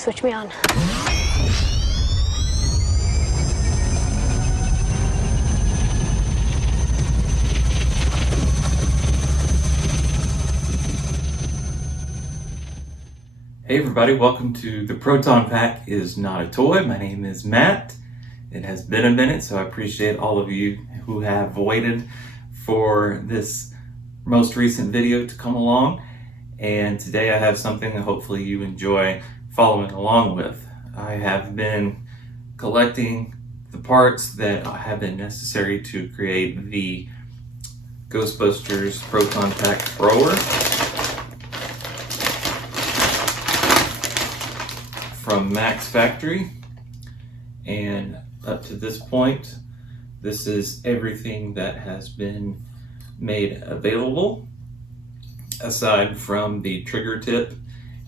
Switch me on. Hey everybody, welcome to The Proton Pack is Not a Toy. My name is Matt. It has been a minute, so I appreciate all of you who have waited for this most recent video to come along. And today I have something that hopefully you enjoy following along with. I have been collecting the parts that have been necessary to create the Ghostbusters Proton Pack thrower from Mack's factory, and up to this point this is everything that has been made available aside from the trigger tip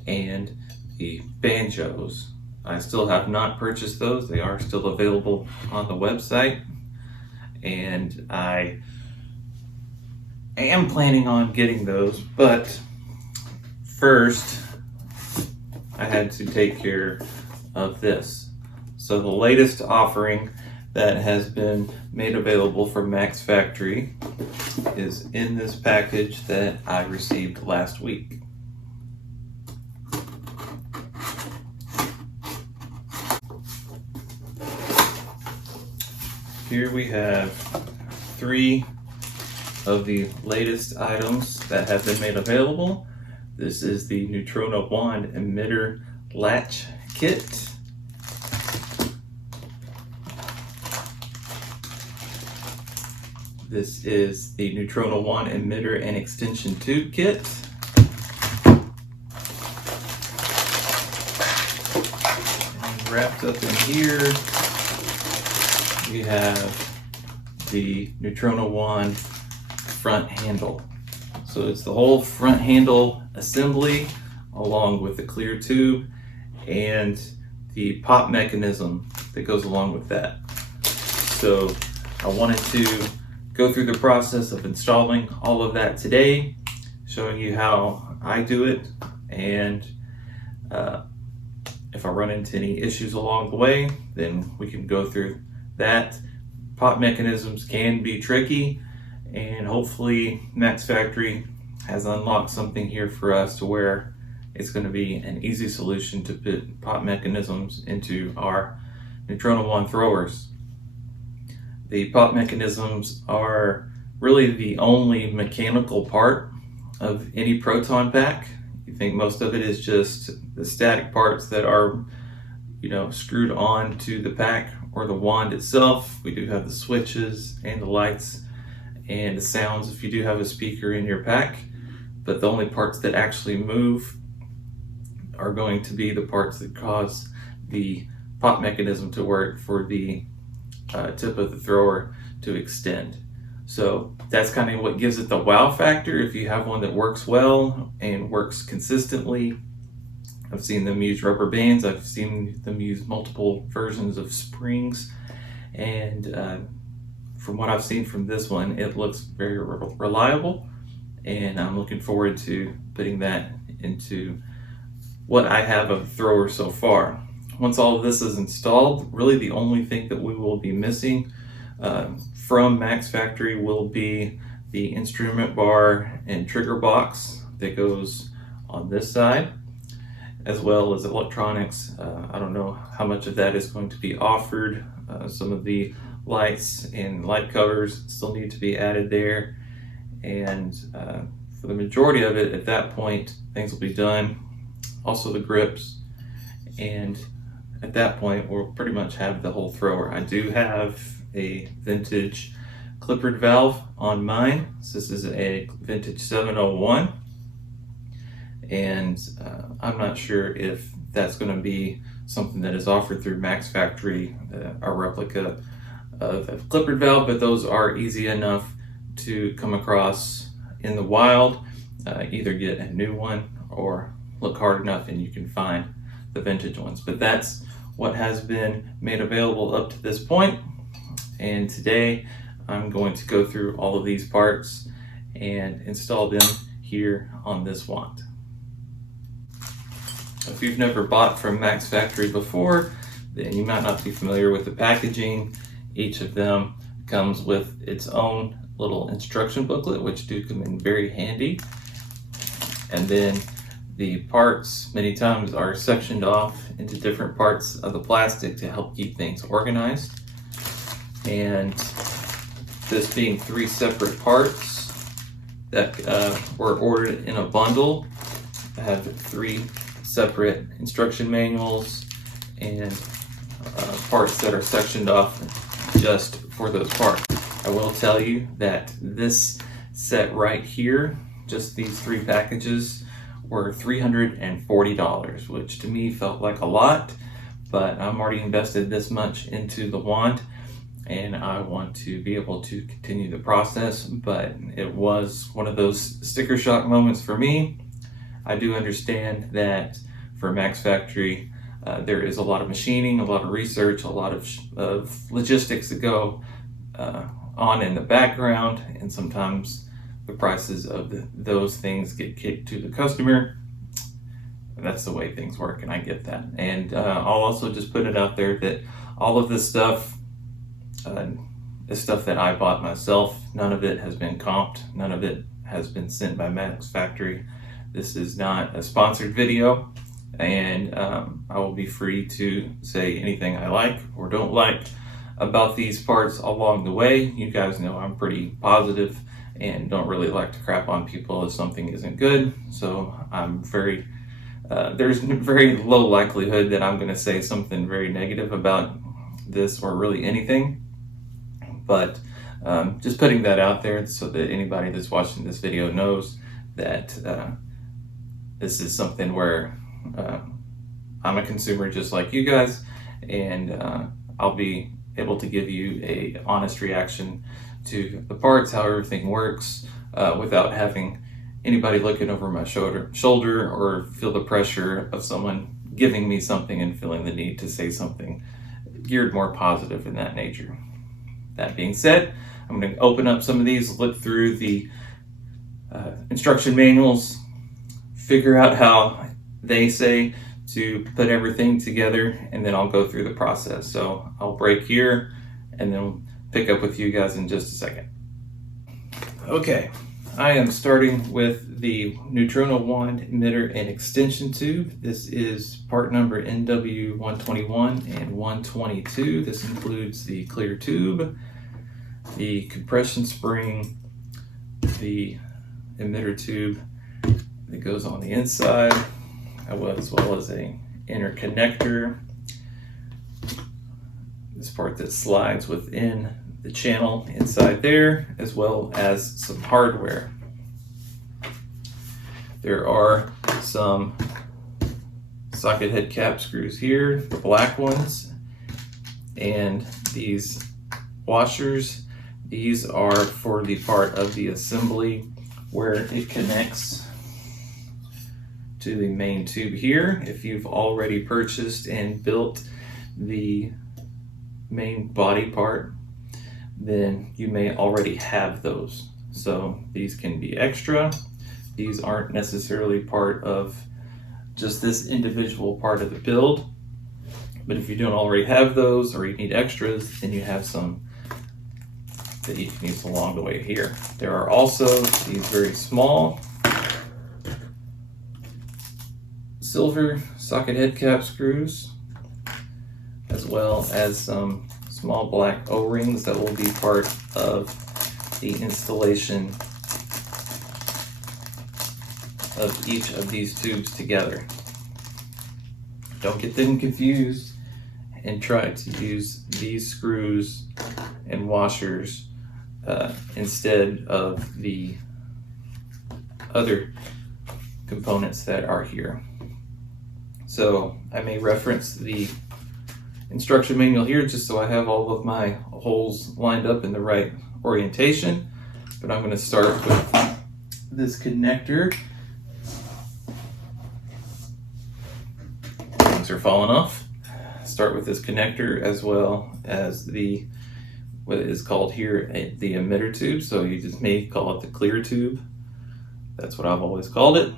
and the banjos. I still have not purchased those. They are still available on the website, and I am planning on getting those, but first I had to take care of this. So the latest offering that has been made available from Mack's factory is in this package that I received last week. Here we have 3 of the latest items that have been made available. This is the Neutrona wand emitter latch kit. This is the Neutrona wand emitter and extension tube kit. And wrapped up in here, we have the Neutrona wand front handle. So it's the whole front handle assembly along with the clear tube and the pop mechanism that goes along with that. So I wanted to go through the process of installing all of that today, showing you how I do it, and if I run into any issues along the way, then we can go through that. Pop mechanisms can be tricky, and hopefully Mack's factory has unlocked something here for us to where it's going to be an easy solution to put pop mechanisms into our Neutrona wand throwers. The pop mechanisms are really the only mechanical part of any proton pack. You think most of it is just the static parts that are, screwed on to the pack or the wand itself. We do have the switches and the lights and the sounds if you do have a speaker in your pack, but the only parts that actually move are going to be the parts that cause the pop mechanism to work for the tip of the thrower to extend. So that's kind of what gives it the wow factor. If you have one that works well and works consistently, I've seen them use rubber bands, I've seen them use multiple versions of springs, and from what I've seen from this one, it looks very reliable, and I'm looking forward to putting that into what I have of the thrower so far. Once all of this is installed, really the only thing that we will be missing from Mack's factory will be the instrument bar and trigger box that goes on this side, as well as electronics. I don't know how much of that is going to be offered. Some of the lights and light covers still need to be added there, and for the majority of it at that point things will be done. Also the grips, and at that point we'll pretty much have the whole thrower. I do have a vintage clippered valve on mine. So this is a vintage 701, and I'm not sure if that's going to be something that is offered through Mack's factory, a replica of a clippered valve, but those are easy enough to come across in the wild. Either get a new one or look hard enough and you can find the vintage ones. But that's what has been made available up to this point, and today I'm going to go through all of these parts and install them here on this wand. If you've never bought from Mack's factory before, then you might not be familiar with the packaging. Each of them comes with its own little instruction booklet, which do come in very handy. And then the parts many times are sectioned off into different parts of the plastic to help keep things organized. And this being 3 separate parts that were ordered in a bundle, I have 3 separate instruction manuals and parts that are sectioned off just for those parts. I will tell you that this set right here, just these 3 packages, were $340, which to me felt like a lot, but I'm already invested this much into the wand and I want to be able to continue the process. But it was one of those sticker shock moments for me. I do understand that for Mack's factory, there is a lot of machining, a lot of research, a lot of logistics that go on in the background, and sometimes the prices of those things get kicked to the customer. That's the way things work, and I get that. And I'll also just put it out there that all of this stuff is stuff that I bought myself. None of it has been comped. None of it has been sent by Mack's factory. This is not a sponsored video, and I will be free to say anything I like or don't like about these parts along the way. You guys know I'm pretty positive and don't really like to crap on people if something isn't good. So I'm there's very low likelihood that I'm going to say something very negative about this or really anything. But just putting that out there so that anybody that's watching this video knows that this is something where I'm a consumer just like you guys, and I'll be able to give you a honest reaction to the parts, how everything works, without having anybody looking over my shoulder or feel the pressure of someone giving me something and feeling the need to say something geared more positive in that nature. That being said, I'm going to open up some of these, look through the instruction manuals, figure out how they say to put everything together, and then I'll go through the process. So I'll break here and then pick up with you guys in just a second. Okay, I am starting with the Neutrona wand emitter and extension tube. This is part number NW121 and 122. This includes the clear tube, the compression spring, the emitter tube that goes on the inside, as well as a inner connector, this part that slides within the channel inside there, as well as some hardware. There are some socket head cap screws here, the black ones, and these washers. These are for the part of the assembly where it connects to the main tube here. If you've already purchased and built the main body part, then you may already have those. So these can be extra. These aren't necessarily part of just this individual part of the build. But if you don't already have those or you need extras, then you have some that you can use along the way here. There are also these very small silver socket head cap screws, as well as some small black O-rings that will be part of the installation of each of these tubes together. Don't get them confused and try to use these screws and washers instead of the other components that are here. So I may reference the instruction manual here just so I have all of my holes lined up in the right orientation. But I'm going to start with this connector. Things are falling off. Start with this connector as well as the what is called here the emitter tube. So you just may call it the clear tube. That's what I've always called it.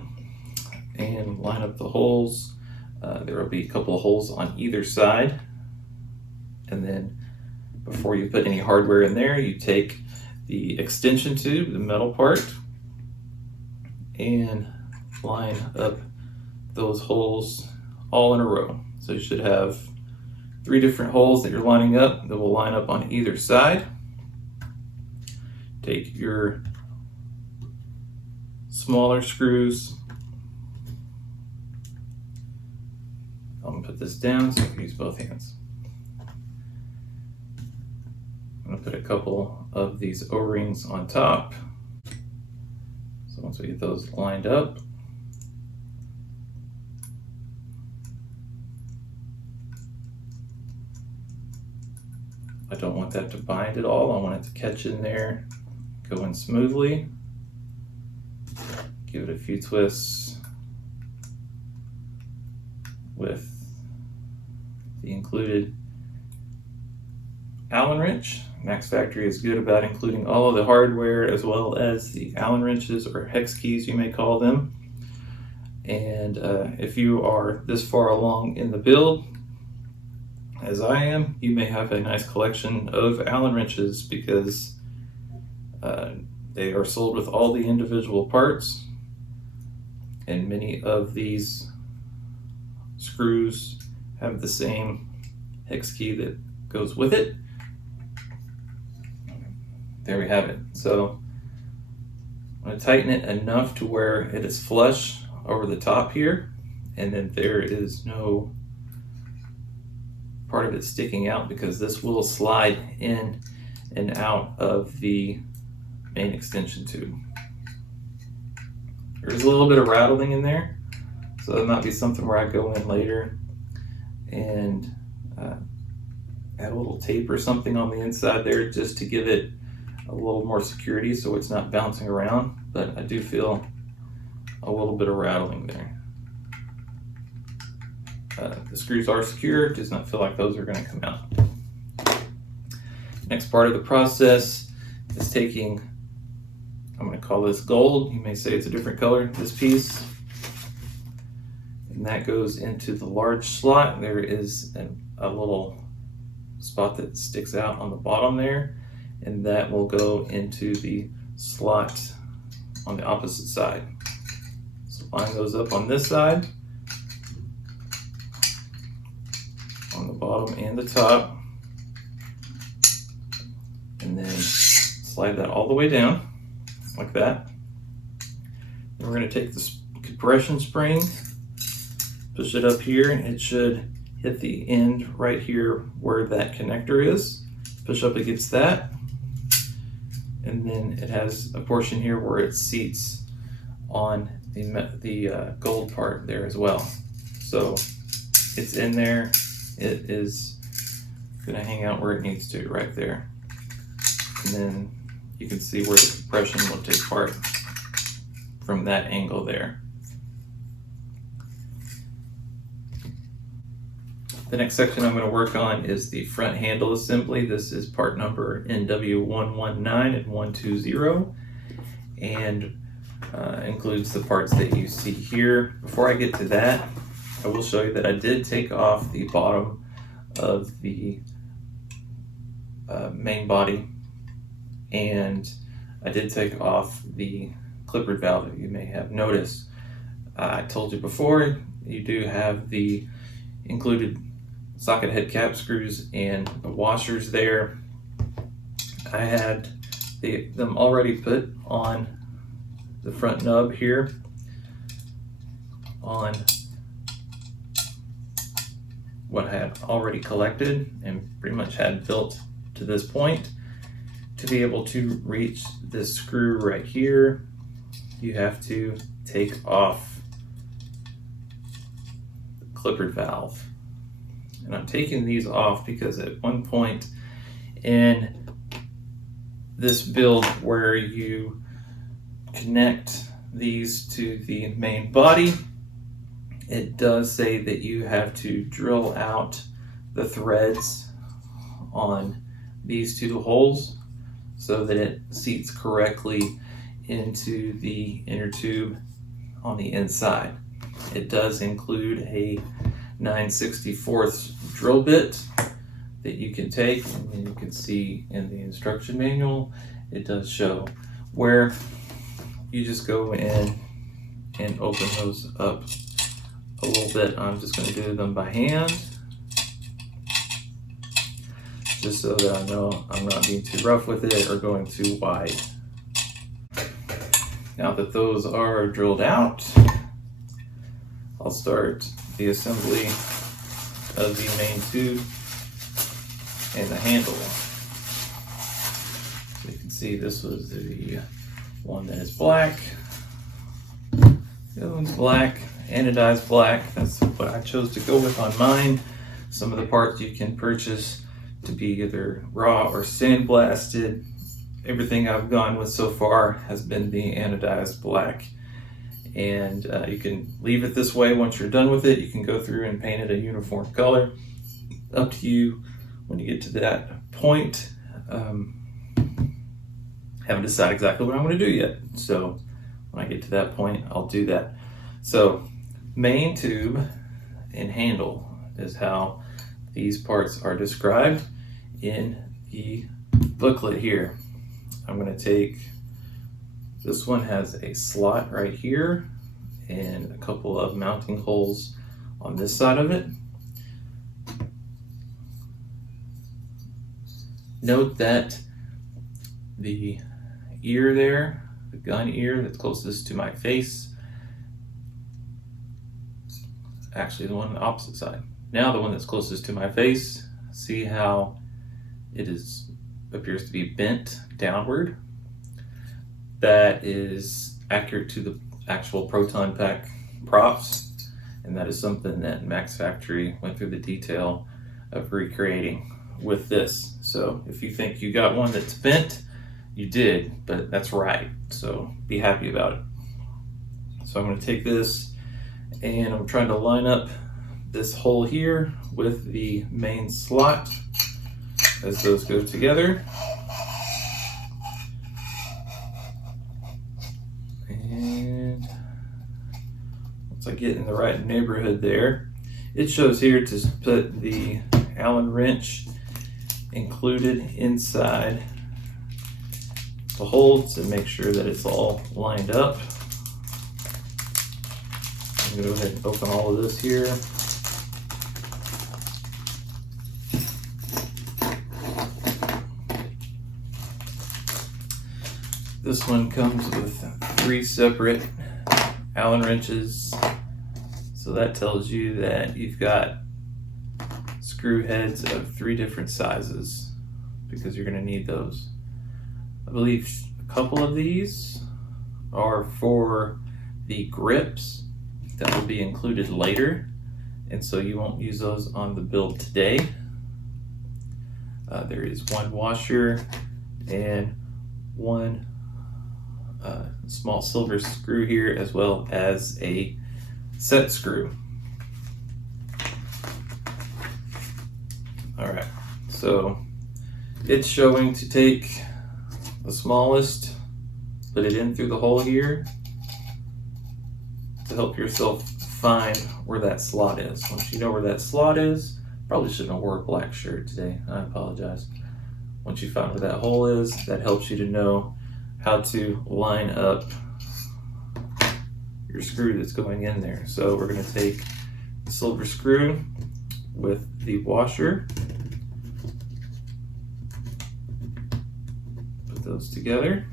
And line up the holes There will be a couple of holes on either side, and then before you put any hardware in there, you take the extension tube, the metal part, and line up those holes all in a row. So you should have 3 different holes that you're lining up that will line up on either side. Take your smaller screws. I'm going to put this down so you can use both hands. I'm going to put a couple of these O-rings on top. So once we get those lined up, I don't want that to bind at all. I want it to catch in there, go in smoothly. Give it a few twists with the included Allen wrench. Mack's Factory is good about including all of the hardware as well as the Allen wrenches, or hex keys you may call them. And if you are this far along in the build, as I am, you may have a nice collection of Allen wrenches because they are sold with all the individual parts, and many of these screws have the same hex key that goes with it. There we have it. So I'm going to tighten it enough to where it is flush over the top here, and then there is no part of it sticking out, because this will slide in and out of the main extension tube. There's a little bit of rattling in there, so that might be something where I go in later and add a little tape or something on the inside there just to give it a little more security so it's not bouncing around. But I do feel a little bit of rattling there. The screws are secure, it does not feel like those are going to come out. Next part of the process is taking, I'm going to call this gold, you may say it's a different color, this piece, and that goes into the large slot. There is a little spot that sticks out on the bottom there, and that will go into the slot on the opposite side. So line those up on this side, on the bottom and the top, and then slide that all the way down like that. Then we're going to take this compression spring, push it up here, and it should hit the end right here where that connector is. Push up against that, and then it has a portion here where it seats on the gold part there as well. So it's in there. It is going to hang out where it needs to, right there. And then you can see where the compression will take part from that angle there. The next section I'm going to work on is the front handle assembly. This is part number NW119 and 120, and includes the parts that you see here. Before I get to that, I will show you that I did take off the bottom of the main body, and I did take off the clipper valve, that you may have noticed. I told you before, you do have the included socket head cap screws and the washers there. I had them already put on the front nub here on what I had already collected and pretty much had built to this point. To be able to reach this screw right here, you have to take off the clipper valve. And I'm taking these off because at one point in this build where you connect these to the main body, it does say that you have to drill out the threads on these two holes so that it seats correctly into the inner tube on the inside. It does include a 9/64 drill bit that you can take, and you can see in the instruction manual, it does show where you just go in and open those up a little bit. I'm just going to do them by hand, just so that I know I'm not being too rough with it or going too wide. Now that those are drilled out, I'll start the assembly of the main tube and the handle. So you can see this was the one that is black. The other one's black, anodized black. That's what I chose to go with on mine. Some of the parts you can purchase to be either raw or sandblasted. Everything I've gone with so far has been the anodized black. And you can leave it this way once you're done with it. You can go through and paint it a uniform color. Up to you when you get to that point. Haven't decided exactly what I'm going to do yet. So when I get to that point, I'll do that. So main tube and handle is how these parts are described in the booklet here. I'm going to take, this one has a slot right here and a couple of mounting holes on this side of it. Note that the ear there, the gun ear that's closest to my face, actually the one on the opposite side. Now the one that's closest to my face, see how it appears to be bent downward. That is accurate to the actual Proton pack props, and that is something that Mack's factory went through the detail of recreating with this. So if you think you got one that's bent, you did, but that's right. So be happy about it. So I'm going to take this and I'm trying to line up this hole here with the main slot as those go together. And once I get in the right neighborhood there, it shows here to put the Allen wrench included inside the hole to make sure that it's all lined up. I'm going to go ahead and open all of this here. This one comes with 3 separate Allen wrenches, so that tells you that you've got screw heads of 3 different sizes, because you're going to need those. I believe a couple of these are for the grips that will be included later, and so you won't use those on the build today. There is one washer and one small silver screw here, as well as a set screw. Alright, so it's showing to take the smallest, put it in through the hole here to help yourself find where that slot is. Once you know where that slot is, probably shouldn't have wore a black shirt today, I apologize. Once you find where that hole is, that helps you to know how to line up your screw that's going in there. So we're going to take the silver screw with the washer, put those together.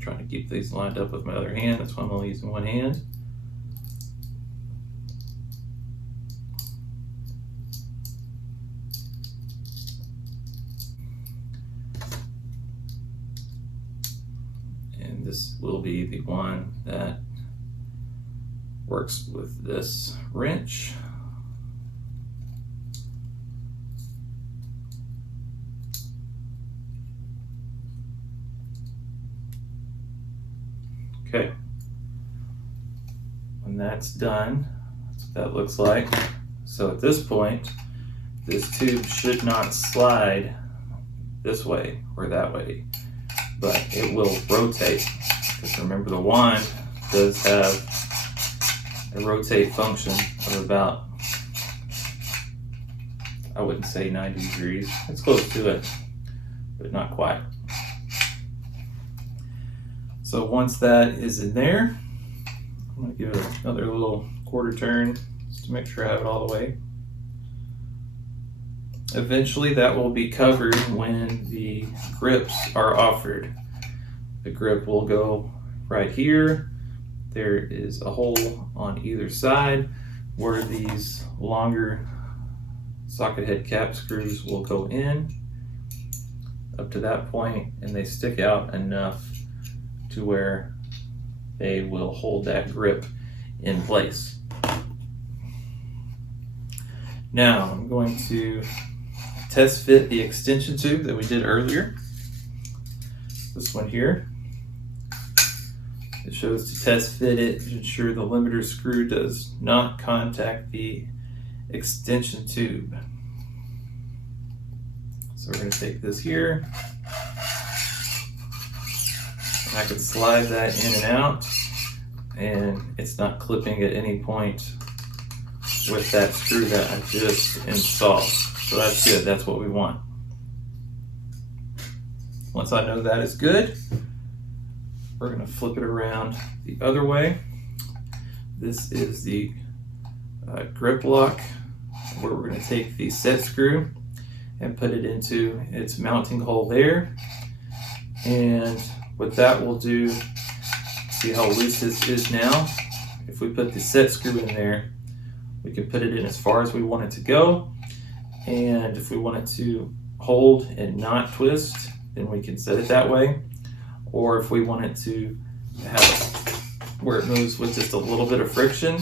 Trying to keep these lined up with my other hand, that's why I'm only using one hand. And this will be the one that works with this wrench. Okay, when that's done, that's what that looks like. So at this point, this tube should not slide this way or that way, but it will rotate. Because remember, the wand does have a rotate function of about, I wouldn't say 90 degrees. It's close to it, but not quite. So once that is in there, I'm going to give it another little quarter turn just to make sure I have it all the way. Eventually that will be covered when the grips are offered. The grip will go right here. There is a hole on either side where these longer socket head cap screws will go in up to that point, and they stick out enough to where they will hold that grip in place. Now I'm going to test fit the extension tube that we did earlier. This one here. It shows to test fit it to ensure the limiter screw does not contact the extension tube. So we're going to take this here, and I can slide that in and out, and it's not clipping at any point with that screw that I just installed. So that's good, that's what we want. Once I know that is good, we're going to flip it around the other way. This is the grip lock, where we're going to take the set screw and put it into its mounting hole there. And what that will do, see how loose this is now? If we put the set screw in there, we can put it in as far as we want it to go. And if we want it to hold and not twist, then we can set it that way. Or if we want it to have where it moves with just a little bit of friction,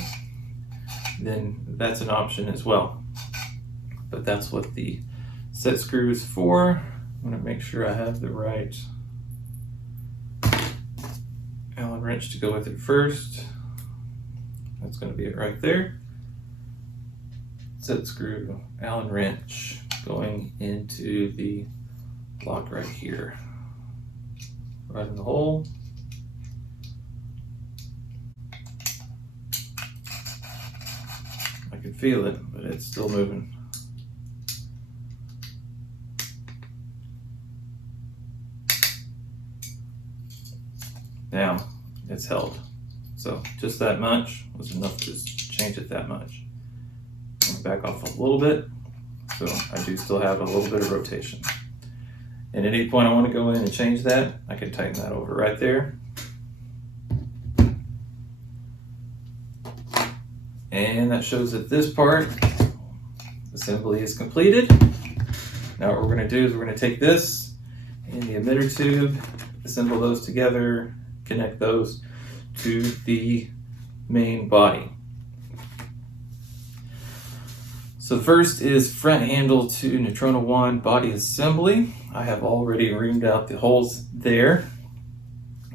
then that's an option as well. But that's what the set screw is for. I'm going to make sure I have the right Allen wrench to go with it first. That's going to be it right there. Set screw, Allen wrench going into the block right here. Right in the hole. I can feel it, but it's still moving. Now it's held. So just that much was enough to change it that much. I'm gonna back off a little bit, so I do still have a little bit of rotation. At any point I want to go in and change that, I can tighten that over right there. And that shows that this part assembly is completed. Now what we're going to do is we're going to take this and the emitter tube, assemble those together, connect those to the main body. So the first is front handle to Neutrona 1 body assembly. I have already reamed out the holes there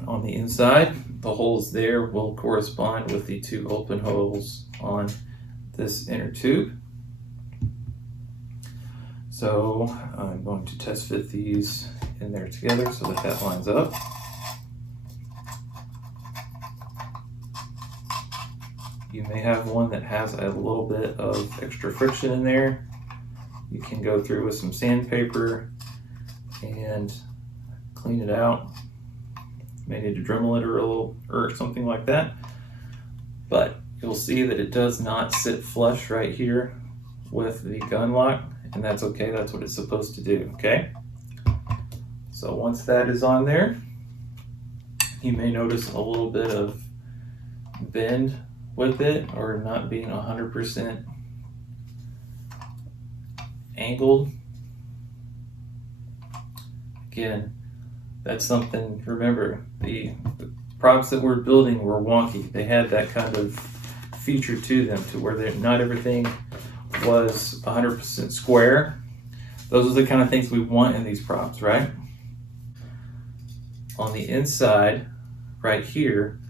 on the inside. The holes there will correspond with the two open holes on this inner tube. So I'm going to test fit these in there together so that that lines up. You may have one that has a little bit of extra friction in there. You can go through with some sandpaper and clean it out. May need to Dremel it or something like that. But you'll see that it does not sit flush right here with the gun lock, and that's okay. That's what it's supposed to do, okay? So once that is on there, you may notice a little bit of bend with it, or not being 100% angled. Again, that's something, remember, the props that we're building were wonky. They had that kind of feature to them to where not everything was 100% square. Those are the kind of things we want in these props, right? On the inside, right here,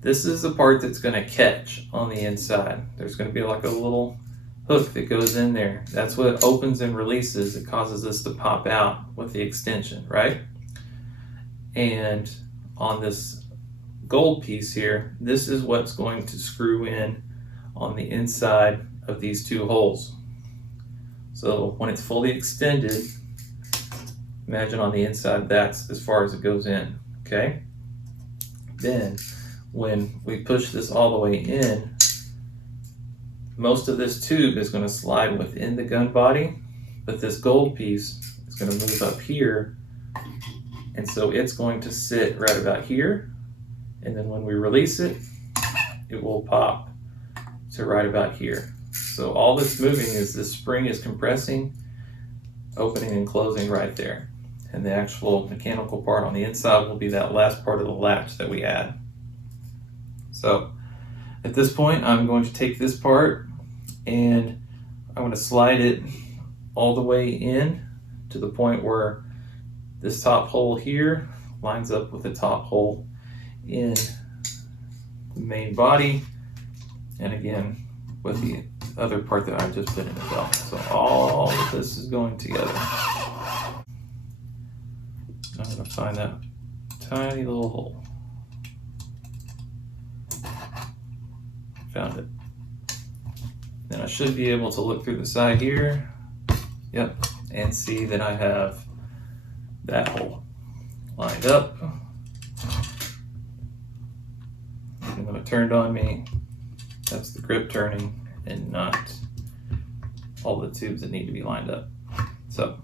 this is the part that's going to catch on the inside. There's going to be like a little hook that goes in there. That's what opens and releases. It causes this to pop out with the extension, right? And on this gold piece here, this is what's going to screw in on the inside of these two holes. So when it's fully extended, imagine on the inside that's as far as it goes in, okay? Then when we push this all the way in, most of this tube is going to slide within the gun body, but this gold piece is going to move up here, and so it's going to sit right about here, and then when we release it, it will pop to right about here. So all that's moving is this spring is compressing, opening and closing right there. And the actual mechanical part on the inside will be that last part of the latch that we add. So at this point, I'm going to take this part and I'm going to slide it all the way in to the point where this top hole here lines up with the top hole in the main body, and again with the other part that I just put in the belt. So all of this is going together. I'm going to find that tiny little hole. Found it. Then I should be able to look through the side here, yep, and see that I have that hole lined up. And when it turned on me, that's the grip turning and not all the tubes that need to be lined up. So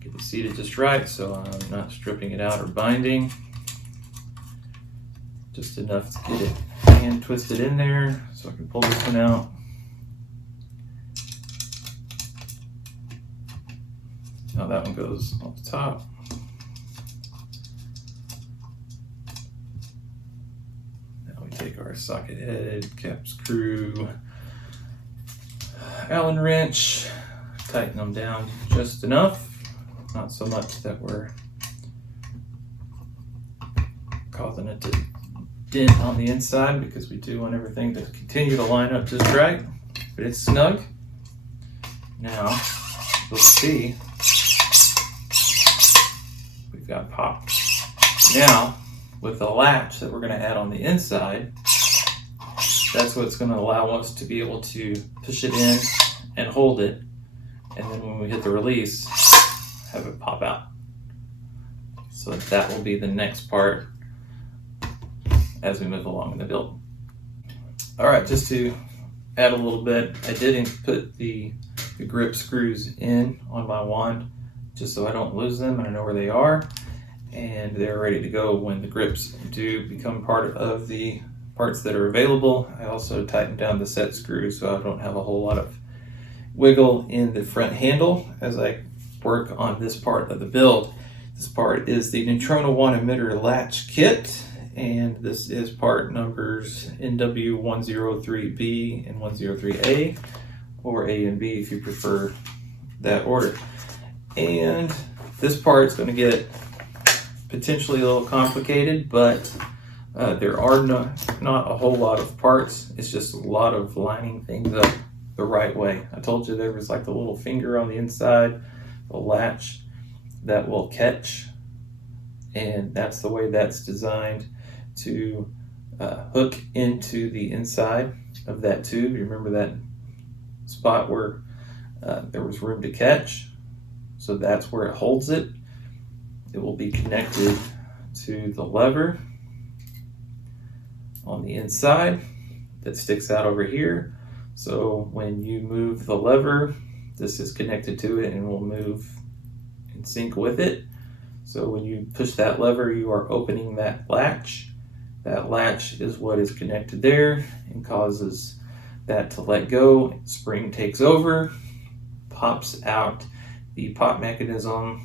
get it seated just right so I'm not stripping it out or binding. Just enough to get it hand twisted in there so I can pull this one out. Now that one goes on the top. Take our socket head, cap screw, Allen wrench, tighten them down just enough, not so much that we're causing it to dent on the inside, because we do want everything to continue to line up just right, but it's snug. Now, we'll see, we've got pop. Now, with the latch that we're going to add on the inside, that's what's going to allow us to be able to push it in and hold it, and then when we hit the release, have it pop out. So that will be the next part as we move along in the build. All right, just to add a little bit, I did put the grip screws in on my wand just so I don't lose them and I know where they are. And they're ready to go when the grips do become part of the parts that are available. I also tightened down the set screws so I don't have a whole lot of wiggle in the front handle as I work on this part of the build. This part is the Neutrona 1 emitter latch kit, and this is part numbers NW103B and 103A, or A and B if you prefer that order. And this part is going to get potentially a little complicated, but there are not a whole lot of parts. It's just a lot of lining things up the right way. I told you there was like the little finger on the inside, the latch that will catch, and that's the way that's designed to hook into the inside of that tube. You remember that spot where there was room to catch? So that's where it holds it. It will be connected to the lever on the inside that sticks out over here. So when you move the lever, this is connected to it and will move in sync with it. So when you push that lever, you are opening that latch. That latch is what is connected there and causes that to let go. Spring takes over, pops out the pop mechanism,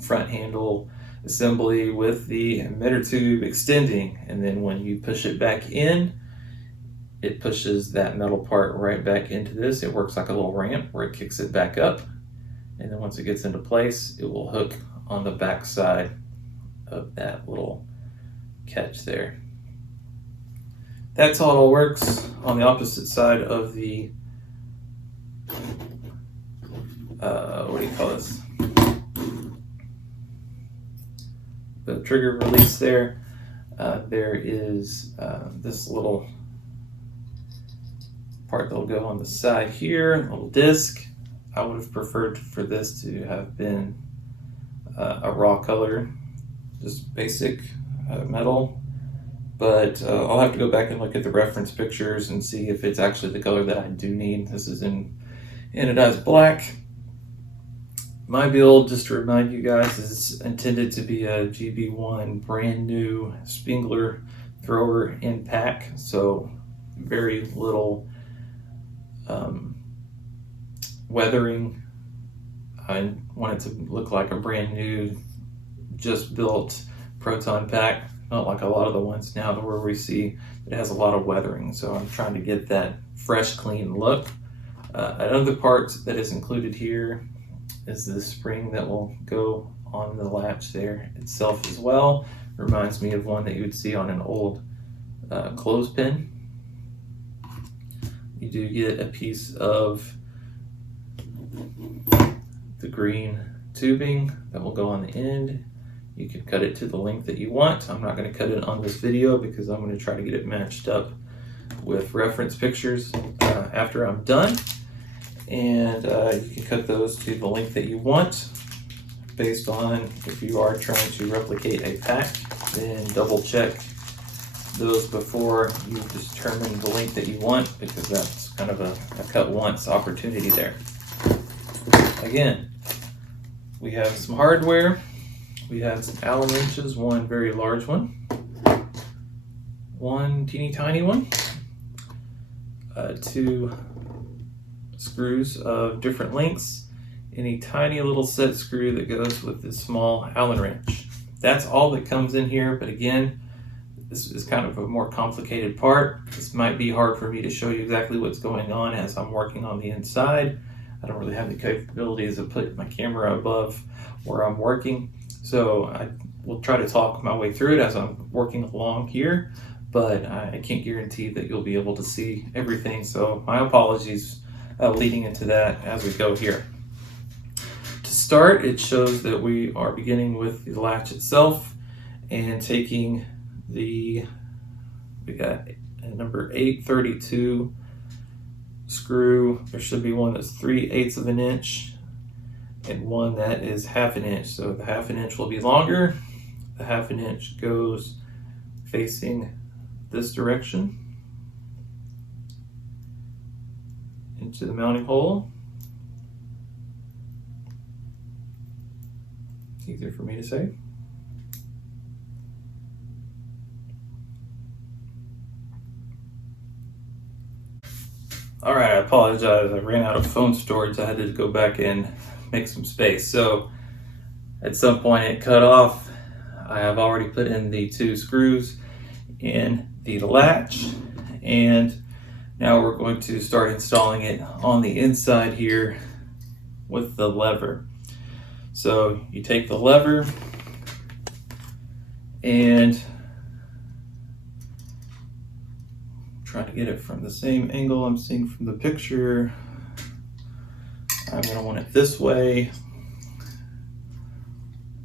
front handle assembly with the emitter tube extending, and then when you push it back in, it pushes that metal part right back into this. It works like a little ramp where it kicks it back up, and then once it gets into place, it will hook on the back side of that little catch there. That's how it all works. On the opposite side of the what do you call this? The trigger release there. There is this little part that'll go on the side here, a little disc. I would have preferred for this to have been a raw color, just basic metal, but I'll have to go back and look at the reference pictures and see if it's actually the color that I do need. This is in anodized black. My build, just to remind you guys, is intended to be a GB1 brand new Spengler thrower in pack, so very little weathering. I want it to look like a brand new, just built Proton pack, not like a lot of the ones now to where we see it has a lot of weathering. So I'm trying to get that fresh, clean look. Another part that is included here is the spring that will go on the latch there itself as well. Reminds me of one that you would see on an old clothespin. You do get a piece of the green tubing that will go on the end. You can cut it to the length that you want. I'm not going to cut it on this video because I'm going to try to get it matched up with reference pictures after I'm done. And you can cut those to the length that you want based on if you are trying to replicate a pack. Then double check those before you determine the length that you want, because that's kind of a cut once opportunity there. Again, we have some hardware. We have some Allen wrenches, one very large one, one teeny tiny one, two screws of different lengths, and a tiny little set screw that goes with this small Allen wrench. That's all that comes in here, but again, this is kind of a more complicated part. This might be hard for me to show you exactly what's going on as I'm working on the inside. I don't really have the capabilities to put my camera above where I'm working, so I will try to talk my way through it as I'm working along here, but I can't guarantee that you'll be able to see everything, so my apologies leading into that as we go here. To start, it shows that we are beginning with the latch itself and taking we got a number 832 screw. There should be one that's 3/8 of an inch and one that is 1/2 an inch. So the 1/2 an inch will be longer. The 1/2 an inch goes facing this direction into the mounting hole. It's easier for me to say. All right, I apologize. I ran out of phone storage. I had to go back and make some space. So at some point it cut off. I have already put in the 2 screws in the latch, and now we're going to start installing it on the inside here with the lever. So you take the lever and trying to get it from the same angle I'm seeing from the picture. I'm going to want it this way,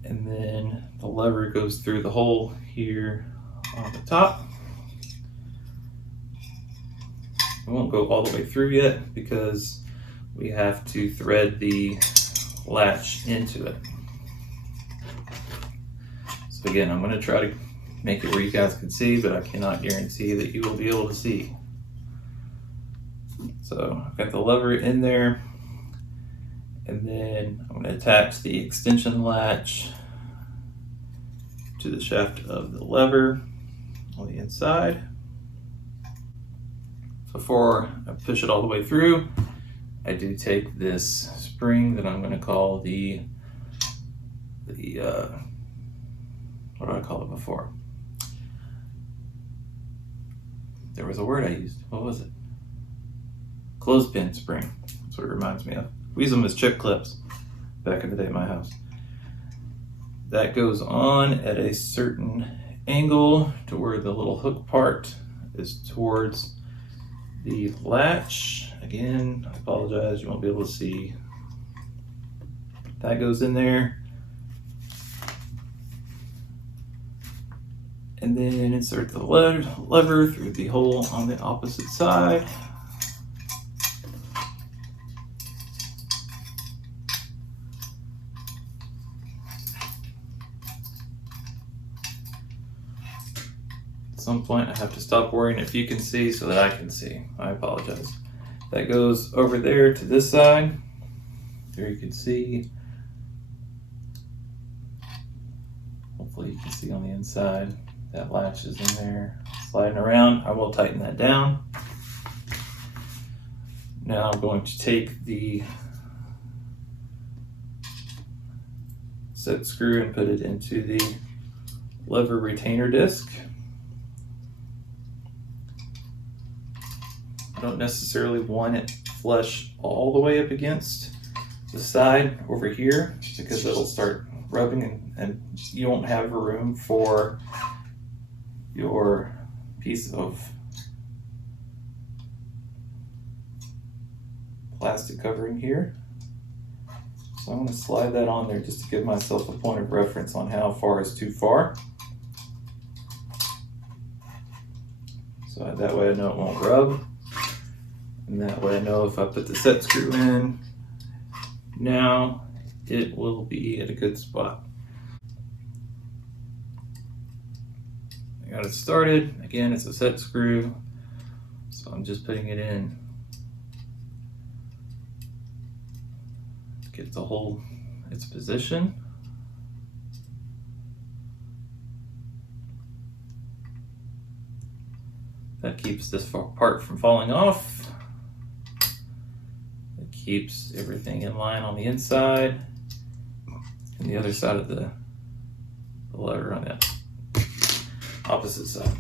and then the lever goes through the hole here on the top. It won't go all the way through yet because we have to thread the latch into it. So again, I'm going to try to make it where you guys can see, but I cannot guarantee that you will be able to see. So I've got the lever in there, and then I'm going to attach the extension latch to the shaft of the lever on the inside. Before I push it all the way through, I do take this spring that I'm going to call the what did I call it before? There was a word I used. What was it? Clothespin spring. That's what it reminds me of. We use them as chick clips back in the day at my house. That goes on at a certain angle to where the little hook part is towards the latch. Again, I apologize, you won't be able to see. That goes in there. And then insert the lever through the hole on the opposite side. some point I have to stop worrying if you can see so that I can see. I apologize. That goes over there to this side. There you can see. Hopefully you can see on the inside. That latch is in there, sliding around. I will tighten that down. Now I'm going to take the set screw and put it into the lever retainer disc. I don't necessarily want it flush all the way up against the side over here because it'll start rubbing and you won't have room for your piece of plastic covering here. So I'm going to slide that on there just to give myself a point of reference on how far is too far. So that way I know it won't rub. And that way I know if I put the set screw in, now it will be at a good spot. I got it started. Again, it's a set screw, so I'm just putting it in. Get to hold its position. That keeps this part from falling off. It keeps everything in line on the inside and the other side of the lever on the opposite side.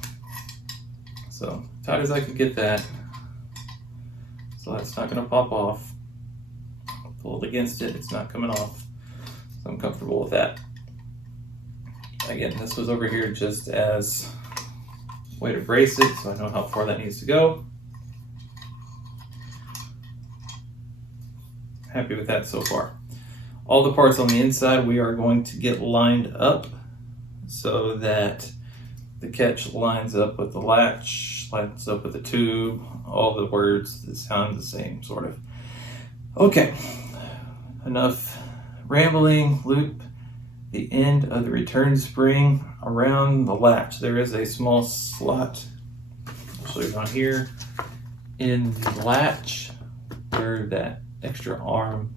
So tight as I can get that, so that's not going to pop off. Pull it against it, it's not coming off, so I'm comfortable with that. Again, this was over here just as a way to brace it, so I know how far that needs to go. Happy with that so far. All the parts on the inside we are going to get lined up so that the catch lines up with the latch, lines up with the tube, all the words that sound the same, sort of. Okay, enough rambling. Loop the end of the return spring around the latch. There is a small slot, I'll show you down here, in the latch where that extra arm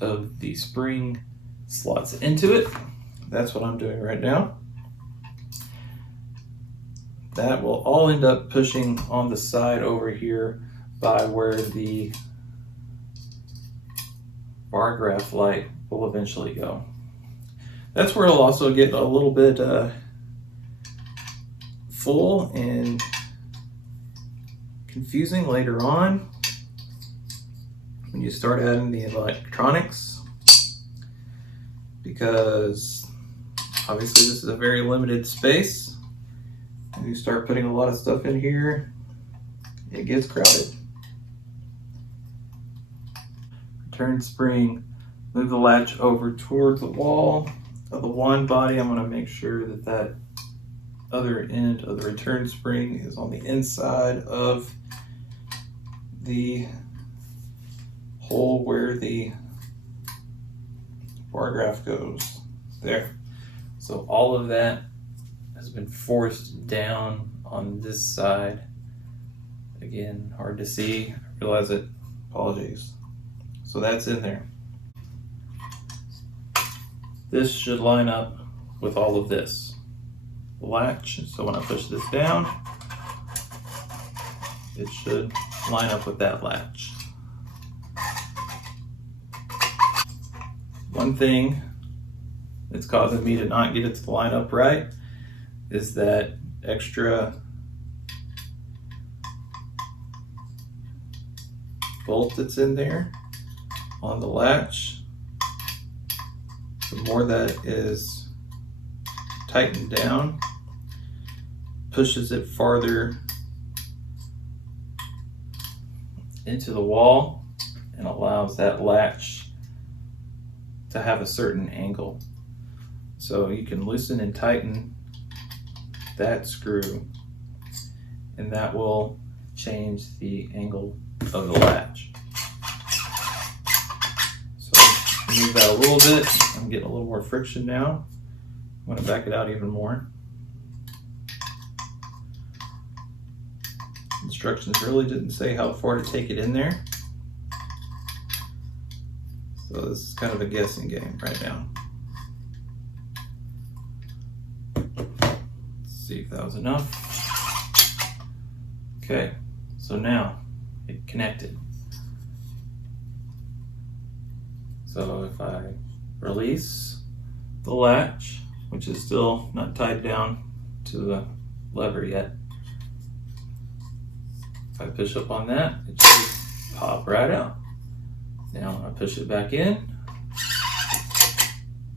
of the spring slots into it. That's what I'm doing right now. That will all end up pushing on the side over here by where the bar graph light will eventually go. That's where it'll also get a little bit full and confusing later on when you start adding the electronics, because obviously this is a very limited space. When you start putting a lot of stuff in here, it gets crowded. Return spring, move the latch over towards the wall of the wand body. I'm going to make sure that that other end of the return spring is on the inside of the hole where the bar graph goes. There. So all of that has been forced down on this side. Again, hard to see. I realize it. Apologies. So that's in there. This should line up with all of this. The latch, so when I push this down, it should line up with that latch. One thing that's causing me to not get it to line up right is that extra bolt that's in there on the latch. The more that is tightened down, pushes it farther into the wall and allows that latch to have a certain angle. So you can loosen and tighten that screw, and that will change the angle of the latch. So move that a little bit. I'm getting a little more friction now. I'm going to back it out even more. instructions really didn't say how far to take it in there. So this is kind of a guessing game right now. Let's see if that was enough. Okay, so now it connected. So if I release the latch, which is still not tied down to the lever yet, if I push up on that, it should pop right out. Now when I push it back in,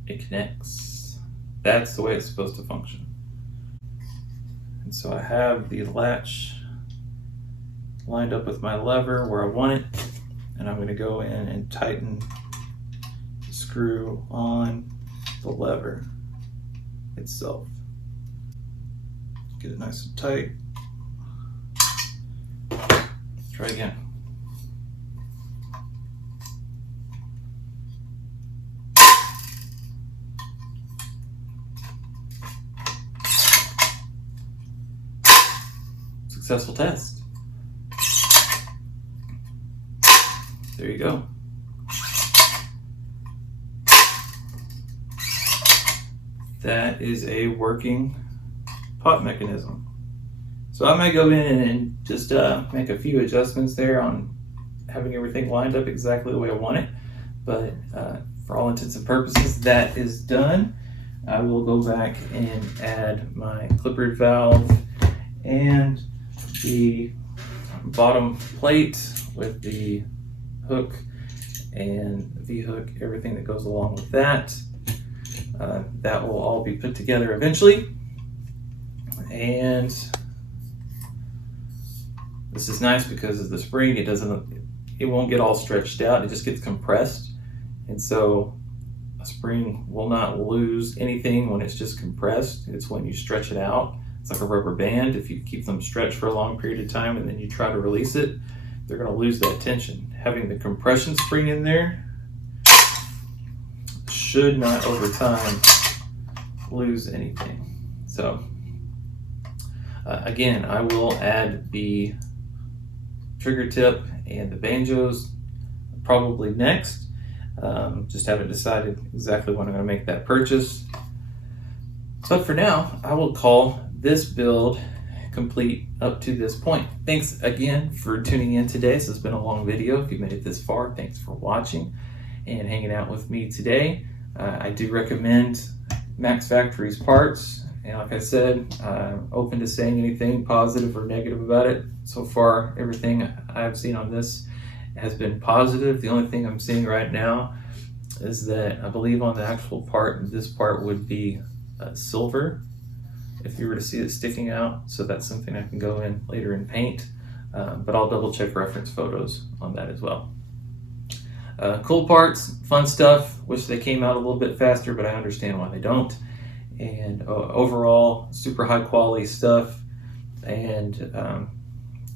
it connects. That's the way it's supposed to function. And so I have the latch lined up with my lever where I want it, and I'm going to go in and tighten the screw on the lever itself. Get it nice and tight. Let's try again. Successful test. There you go. That is a working pot mechanism. So I might go in and just make a few adjustments there on having everything lined up exactly the way I want it. But for all intents and purposes, that is done. I will go back and add my clippered valve and the bottom plate with the hook and V-hook, everything that goes along with that. That will all be put together eventually. And this is nice because of the spring, it won't get all stretched out, it just gets compressed. And so a spring will not lose anything when it's just compressed. It's when you stretch it out. It's like a rubber band. If you keep them stretched for a long period of time and then you try to release it, they're going to lose that tension. Having the compression spring in there should not over time lose anything. So again, I will add the trigger tip and the banjos probably next. Just haven't decided exactly when I'm going to make that purchase. But for now, I will call this build complete up to this point. Thanks again for tuning in today. This has been a long video. If you made it this far, thanks for watching and hanging out with me today. I do recommend Mack's Factory's parts. And like I said, I'm open to saying anything positive or negative about it. So far, everything I've seen on this has been positive. The only thing I'm seeing right now is that I believe on the actual part, this part would be silver if you were to see it sticking out. So that's something I can go in later and paint, but I'll double check reference photos on that as well. Cool parts, fun stuff. Wish they came out a little bit faster, but I understand why they don't. And overall, super high quality stuff. And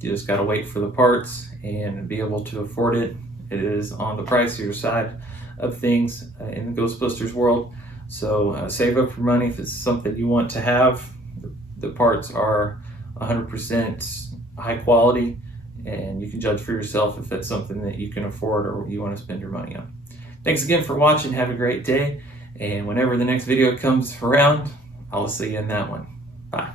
you just gotta wait for the parts and be able to afford it. It is on the pricier side of things in the Ghostbusters world. So save up for money if it's something you want to have. The parts are 100% high quality, and you can judge for yourself if that's something that you can afford or you want to spend your money on. Thanks again for watching. Have a great day. And whenever the next video comes around, I'll see you in that one. Bye.